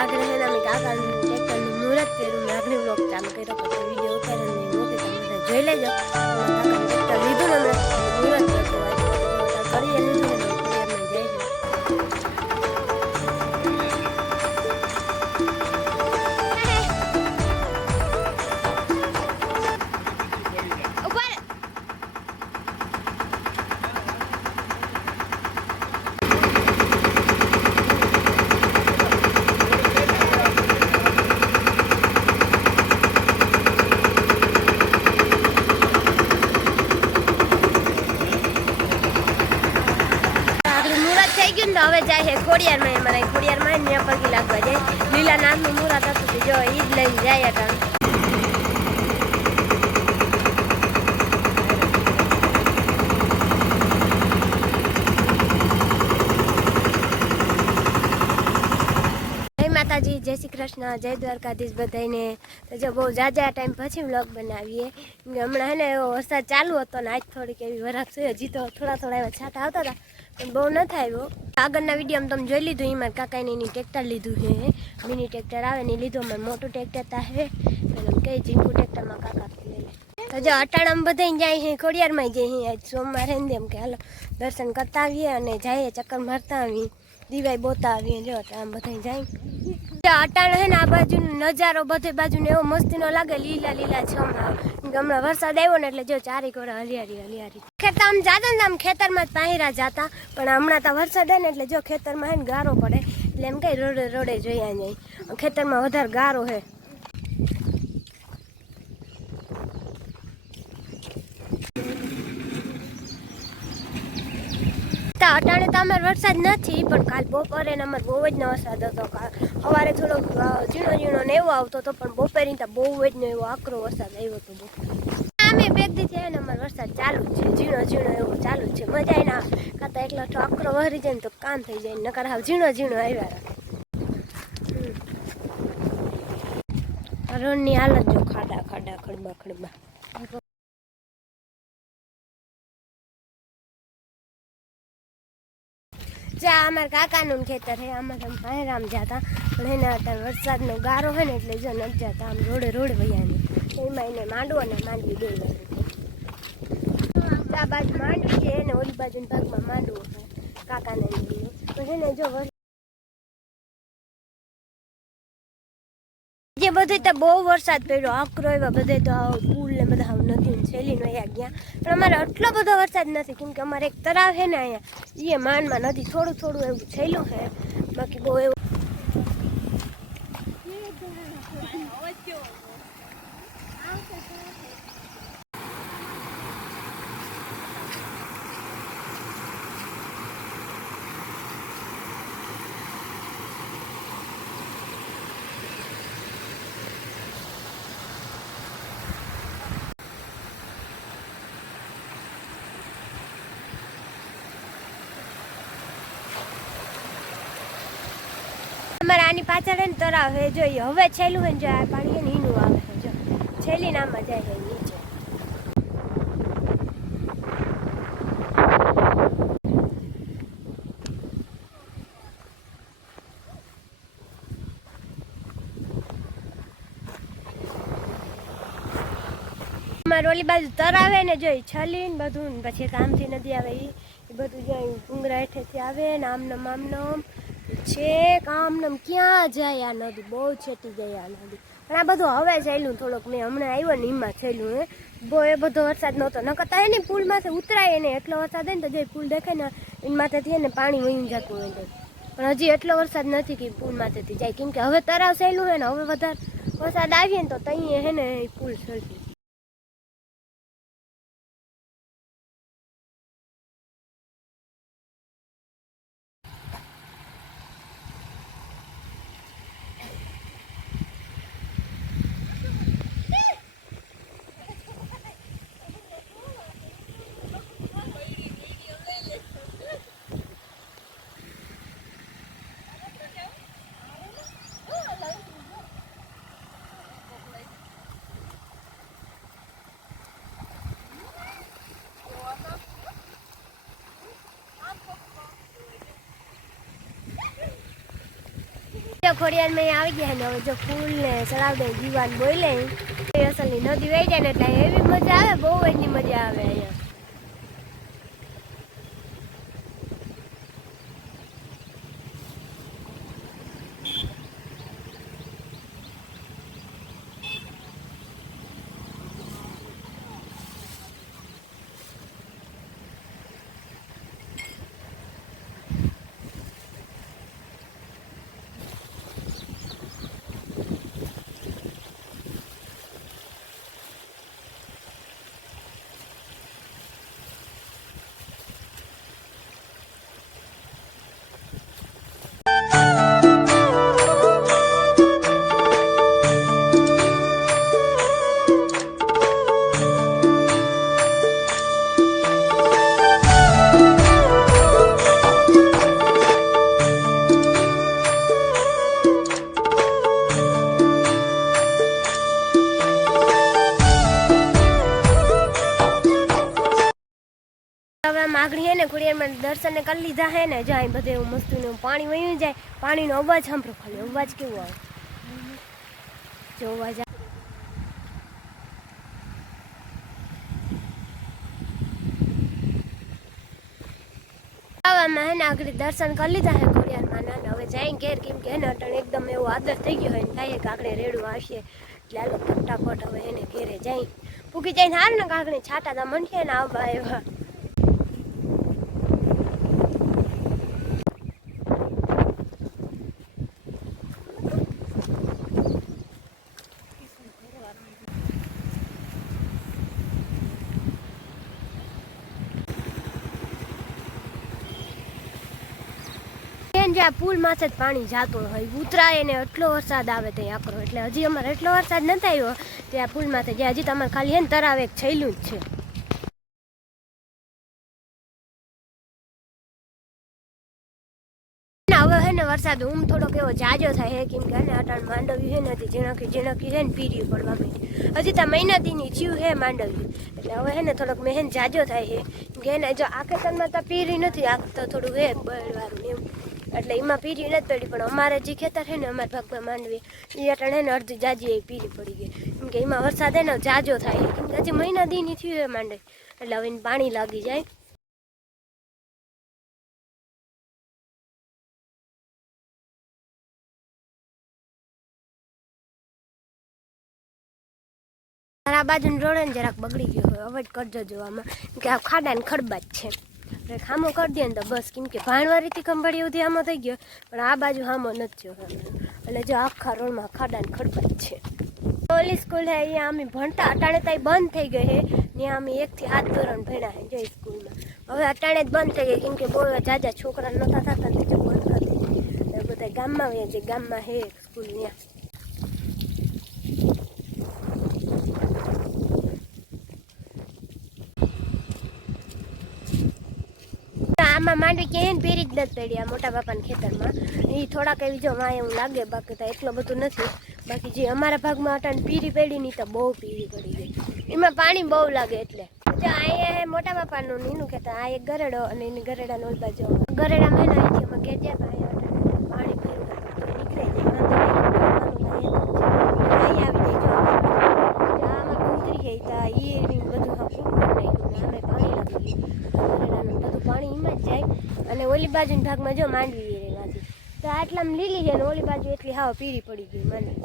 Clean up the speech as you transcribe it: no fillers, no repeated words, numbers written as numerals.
આગળ હે અમે કાકાનું ટ્રેક્ટરનું મુહૂર્ત કર્યું મેં આગળ બ્લોગ ચાલુ કર્યો પછી વિડીયો ઉતારીને મૂકી તમે જોઈ લેજો કાકાનું ટ્રેક્ટર લીધું ને અમે મુહૂર્ત હતું કરીએ લીધું ને હવે જાય છે ખોડિયારમાં અમારા ખોડિયારમાં ત્યાં પગી લાગવા જાય લીલા નાથનું મુહૂર્ત હતું જો એ જ લઈને જાય હતા માતાજી જય શ્રી કૃષ્ણ જય દ્વારકાધીશ બધાને તો જો બહુ જાજા ટાઈમ પછી વ્લોગ બનાવીએ હમણાં હે ને એવો વરસાદ ચાલુ હતો ને આજ થોડીક એવી વરાપ છે હજી તો થોડા એવા છાંટા આવતા હતા પણ બહુ ન આવ્યો આગળના વિડીયોમાં તમે જોઈ લીધું એમાં કાકાને એની ટ્રેક્ટર લીધું છે મિની ટ્રેક્ટર આવે ને લીધું અમારે મોટું ટ્રેક્ટર તા હે કઈ જીંકુ ટ્રેક્ટરમાં કાકા લઈ લે તો જો અટાણામાં બધા જાય છે ખોડિયારમાં જઈએ આજ સોમવારે એમ કે હાલો દર્શન કરતા આવીએ અને જઈએ ચક્કર મારતા આવીએ દિવાઈ બોતા આવીએ જો આમ બધા જાય અટાણ હે ને આ બાજુ નજારો બધે બાજુ ને એવો મસ્તીનો લાગે લીલા લીલા છમણા હમણાં વરસાદ આવ્યો ને એટલે જો ચારે કોરા હરિયાળી ખેતર આમ જાતા ને આમ ખેતરમાં જ પાયરા જાતા પણ હમણાં તો વરસાદ હે ને એટલે જો ખેતરમાં હે ને ગારો પડે એટલે એમ કઈ રોડે જોયા જાય ખેતરમાં વધારે ગારો હે અટાણે તો અમારે વરસાદ નથી પણ કાલ બપોરે ને અમારે બહુ જ ન વરસાદ હતો સવારે થોડોક ઝીણો ને એવો આવતો હતો પણ બપોરે તો બહુ જ ને એવો આકરો વરસાદ આવ્યો હતો અમે બેગ દી છે ને અમારે વરસાદ ચાલુ જ છે ઝીણો એવો ચાલુ જ છે મજા ના કાતા એકલો આકરો વરી જાય ને તો કામ થઈ જાય નકર હાવ ઝીણો આવ્યા રોડની હાલત જો ખાડા ખડબા જ્યાં અમારા કાકાનું ખેતર હે અમારે ભાઈરામ જતા પણ એને અત્યારે વરસાદનો ગારો હોય ને એટલે જો નથી જતા આમ રોડે વૈયાની એમાં એને માંડવો ને માંડવી બે બાજુ આ બાજુ માંડવી છે ને ઓલી બાજુના ભાગમાં માંડવો હોય કાકાને તો છે ને જો જે બધે તો બહુ વરસાદ પડ્યો આકરો એવા બધે તો પુલ ને બધા નથી છેલીને અહીંયા ગયા પણ અમારે આટલો બધો વરસાદ નથી કેમ કે અમારે એક તળાવ છે ને અહીંયા એ માંડમાં નથી થોડું એવું છેલ્લું છે બાકી બહુ એવું અમારે આની પાછળ ને તળાવ હે જોઈએ હવે છેલ્લું હે ને જો આ પાણી હે ને ઈનું આવે છે જો છેલ્લી નામાં જાય છે નીચે અમારે ઓલી બાજુ તળાવ હે ને જોઈ છલી ને બધું પછી કામથી નદી આવે એ બધું જોઈ ડુંગરા હેઠેથી આવે ને આમનમ છેક આમનમ ક્યાં જાય આ નદી બહુ છેટી જાય આ નદી પણ આ બધું હવે છેલ્લું થોડોક મેં હમણાં આવ્યો ને એમાં છેલ્લું હે બહુ એ બધો વરસાદ નહોતો નકરતા એને પુલમાંથી ઉતરાય ને એટલો વરસાદ હોય ને તો જે પુલ દેખાય ને એની માથેથી એને પાણી વહી જતું હોય પણ હજી એટલો વરસાદ નથી કે પુલ માથેથી જાય કેમ કે હવે તળાવ છેલ્લું હે ને હવે વધારે વરસાદ આવીએ ને તો ત્યાં હે ને પુલ છલકી ખોડિયારમાં આવી ગયા ને હવે જો ફૂલ ને ચડાવ દે જીવાન બોલે અસલની નદી વહી જાય ને એટલે એવી મજા આવે, બહુ એટલી મજા આવે અહીંયા. આગળ હે ને ખોડિયારમાં દર્શન કરી લીધા હે ને જાય બધે એવું મસ્તીનું પાણી વહ્યું જાય, પાણીનો અવાજ સાંભળો ખાલી, અવાજ કેવો આવે જો અવાજ આવામાં હે ને આગળ દર્શન કરી લીધા હે ખોડિયારમાં ના હવે જાય ઘેર, કેમ કે હે ને અટણ એકદમ એવો આદર થઈ ગયો હોય ને થાય કે આગળ રેડું આવશે એટલે આલો ફટાફટ હવે એને ઘેરે જાય પૂકી જાય હાર ને કાકડી છાટા તા મંડીએ ને આવવા એવા. જ્યાં પુલ માથે જ પાણી જાતું હોય ઉતરાય ને એટલો વરસાદ આવે ત્યાં આકરો, એટલે હજી અમારે એટલો વરસાદ નથી આવ્યો ત્યાં પુલ માથે, જ્યાં હજી તમારે ખાલી હે ને તરાવ એક છેલ્લું જ છે. હવે હે ને વરસાદ થોડોક એવો જાજો થાય હે, કેમ કે હે ને અટાણ માંડવ્યું હે ને ઝીણકી હે ને પીર્યું પડવા માંડી, હજી તો મહિના દીની થયું હે માંડવ્યું, એટલે હવે હે ને થોડોક મહેન જાજો થાય હે, કેમ કે હે ને જો આ ખેતરમાં તો પીરી નથી, આ તો થોડું હે બળવાળું એમ, એટલે એમાં પીરી નથી પડી, પણ અમારે જે ખેતર છે ને અમારા ભાગમાં માંડવી એ અટાણે હે ને અડધી જાજી એ પીરી પડી ગઈ, કેમ કે એમાં વરસાદ હે ને જાજો થાય, કેમ કે હજી મહિના દીની થયું હે માંડવી, એટલે હવે પાણી લાગી જાય. આ બાજુ રોડ ને જરાક બગડી ગયો હોય, અવોઇડ કરજો જોવામાં, કે આ ખાડા ને ખડબા જ છે, એટલે ખામો કરી દે ને તો બસ, કેમ કે ભાણવારીથી ખંભાળી સુધી આમો થઈ ગયો, પણ આ બાજુ હામો નથી થયો, એટલે જો આખા રોડમાં ખાડા ને ખડબા જ છે. ઓલી સ્કૂલ હે અહીંયા અમે ભણતા, અટાણે ત્યાં બંધ થઈ ગઈ હે, ત્યાં અમે 1 થી 7 ધોરણ ભણ્યા હે જય સ્કૂલમાં, હવે અટાણે જ બંધ થઈ ગઈ, કેમ કે બહુ જાજા છોકરા નહોતા થતા ને જો બંધ કરી દીધી, એટલે બધા ગામમાં હોય, જે ગામમાં હે સ્કૂલ ત્યાં. આમાં માંડવી ક્યાંય ને પીરી જ નથી પડી, આ મોટા બાપાના ખેતરમાં એ થોડાક એવી જો માં એવું લાગે, બાકી તો એટલું બધું નથી, બાકી જે અમારા ભાગમાં અટાણ પીરી પડી ની તો બહુ પીરી પડી ગઈ, એમાં પાણી બહુ લાગે, એટલે જો અહીંયા મોટા બાપાનું એનું કહેતા આ એક ગરેડો અને એની ગરેડાનો ઓલ બાજુ ગરેડામાં ને અહીંથી અમે ઘેર ગયા પાણી પીરું નીકળે જાય આવી જાય, આમાં કુતરી ગઈ તા એ બધું પૂરું કરી નાખ્યું, આમે પાણી લાગી ગયું બધું પાણી એમાં જ જાય, અને ઓલી બાજુના ભાગમાં જો માંડવી એમાંથી તો આટલામાં લીલી છે ને ઓલી બાજુ એટલી હાવ પીરી પડી ગઈ માંડવી.